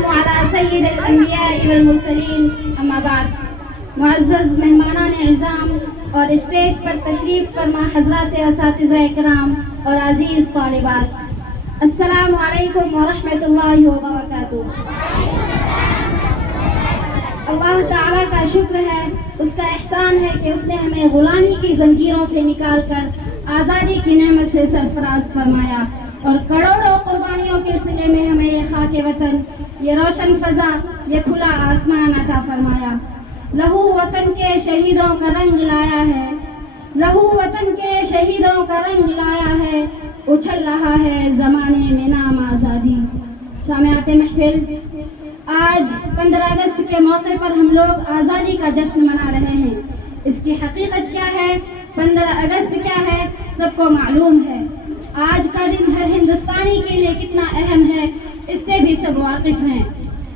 والسلام على سید الانبیاء والمرسلین اما بعد. معزز مہمانان اعظام اور اسٹیج پر تشریف فرما حضرات اساتذہ کرام اور عزیز طالبات، السلام علیکم ورحمۃ اللہ وبرکاتہ. اللہ تعالیٰ کا شکر ہے، اس کا احسان ہے کہ اس نے ہمیں غلامی کی زنجیروں سے نکال کر آزادی کی نعمت سے سرفراز فرمایا اور کروڑوں قربانیوں کے صلے میں ہمیں یہ خاک وطن، یہ روشن فضا، یہ کھلا آسمان عطا فرمایا. لہو وطن کے شہیدوں کا رنگ لایا ہے، لہو وطن کے شہیدوں کا رنگ لایا ہے، اچھل رہا ہے زمانے میں نام آزادی. سامعات محفل، آج 15 اگست کے موقع پر ہم لوگ آزادی کا جشن منا رہے ہیں. اس کی حقیقت کیا ہے، 15 اگست کیا ہے، سب کو معلوم ہے. آج کا دن ہر ہندوستانی کے لیے کتنا اہم ہے، اس سے بھی سب واقف ہیں.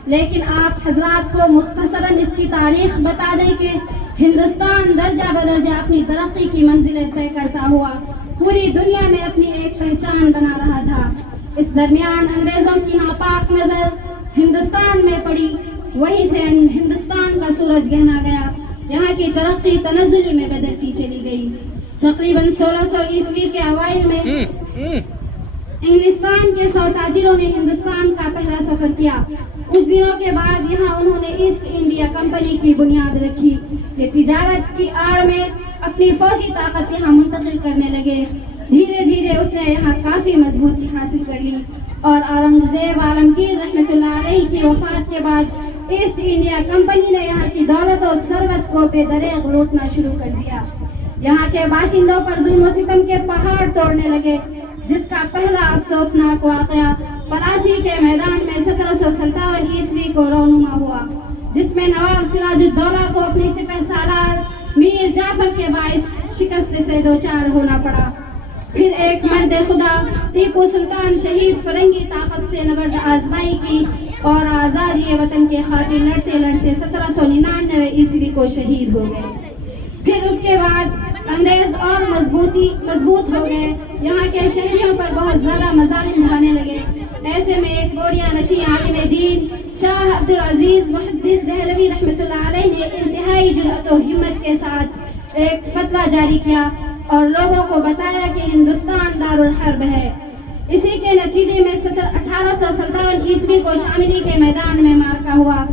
لیکن آپ حضرات کو مختصراً اس کی تاریخ بتا دیں کہ ہندوستان درجہ بدرجہ اپنی ترقی کی منزلیں طے کرتا ہوا پوری دنیا میں اپنی ایک پہچان بنا رہا تھا. اس درمیان انگریزوں کی ناپاک نظر ہندوستان میں پڑی، وہیں سے ہندوستان کا سورج گہنا گیا. یہاں کی ترقی تنزلی میں بدلتی چلی گئی. تقریباً 1600 عیسوی کے اوائل میں انگلستان کے 100 تاجروں نے ہندوستان کا پہلا سفر کیا. کچھ دنوں کے بعد یہاں انہوں نے ایسٹ انڈیا کمپنی کی بنیاد رکھی. یہ تجارت کی آڑ میں اپنی فوجی طاقت یہاں منتقل کرنے لگے. دھیرے دھیرے اس نے یہاں کافی مضبوطی حاصل کر لی اور اورنگزیب عالمگیر رحمۃ اللہ علیہ کی وفات کے بعد ایسٹ انڈیا کمپنی نے یہاں کی دولت اور ثروت کو بے دریغ لوٹنا شروع کر دیا. یہاں کے باشندوں پر ظلم و ستم کے پہاڑ توڑنے لگے، جس کا پہلا افسوسناک واقعہ پلاسی کے میدان میں 1757 عیسوی کو رونما ہوا، جس میں نواب سراج الدولہ کو اپنی سپہ سالار میر جعفر کے باعث شکست سے دوچار ہونا پڑا. پھر ایک مرد خدا ٹیپو سلطان شہید فرنگی طاقت سے نبرد آزمائی کی اور آزادی وطن کے خاطر لڑتے لڑتے 1799 عیسوی کو شہید ہو گئے. پھر اس کے بعد انگریز اور مضبوط ہو گئے. یہاں کے شہریوں پر بہت زیادہ مظالم ہونے لگے. ایسے میں ایک بوڑیا نشی عالم دین شاہ عبدالعزیز محدث دہلوی رحمۃ اللہ علیہ نے انتہائی جرأت و ہمت کے ساتھ ایک فتویٰ جاری کیا اور لوگوں کو بتایا کہ ہندوستان دارالحرب ہے. اسی کے نتیجے میں 1857 عیسوی کو شاملی کے میدان میں معرکہ ہوا،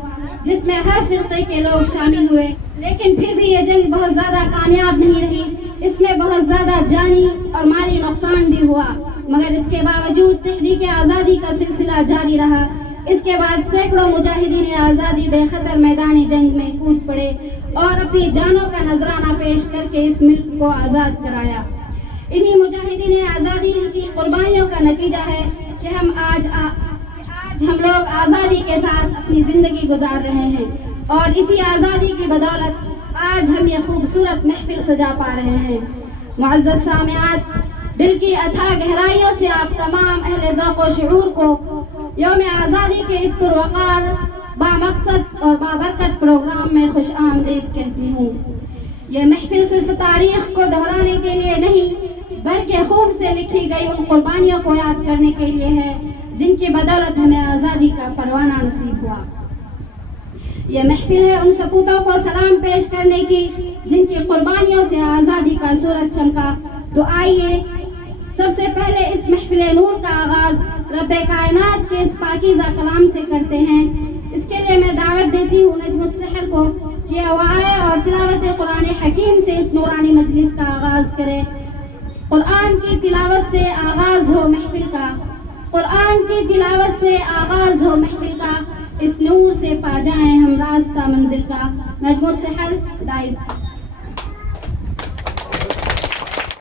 جس میں ہر فرقے کے لوگ شامل ہوئے. لیکن پھر بھی یہ جنگ بہت زیادہ کامیاب نہیں رہی. اس میں بہت زیادہ جانی اور مالی نقصان بھی ہوا، مگر اس کے باوجود تحریک آزادی کا سلسلہ جاری رہا. اس کے بعد سینکڑوں مجاہدین آزادی بے خطر میدان جنگ میں کود پڑے اور اپنی جانوں کا نذرانہ پیش کر کے اس ملک کو آزاد کرایا. انہی مجاہدین آزادی کی قربانیوں کا نتیجہ ہے کہ آج ہم لوگ آزادی کے ساتھ اپنی زندگی گزار رہے ہیں، اور اسی آزادی کی بدولت آج ہم یہ خوبصورت محفل سجا پا رہے ہیں. معزز سامعات، دل کی اتھاہ گہرائیوں سے آپ تمام اہل ذوق و شعور کو یوم آزادی کے اس پروقار بامقصد اور بابرکت پروگرام میں خوش آمدید کہتی ہوں. یہ محفل صرف تاریخ کو دہرانے کے لیے نہیں، بلکہ خون سے لکھی گئی ان قربانیوں کو یاد کرنے کے لیے ہے جن کی بدولت ہمیں آزادی کا پروانہ نصیب ہوا. یہ محفل ہے ان سپوتوں کو سلام پیش کرنے کی جن کی قربانیوں سے آزادی کا سورج چمکا. تو آئیے سب سے پہلے اس محفل نور کا آغاز رب کائنات کے اس پاکیزہ کلام سے کرتے ہیں. اس کے لیے میں دعوت دیتی ہوں نجم السحر کو کہ وہ آئے اور تلاوت قرآن حکیم سے اس نورانی مجلس کا آغاز کرے. قرآن کی تلاوت سے آغاز ہو محفل کا، قرآن کی تلاوت سے آغاز ہو محفل کا، اس نور سے پا جائیں ہم راستہ منزل کا. نجم السحر دائز.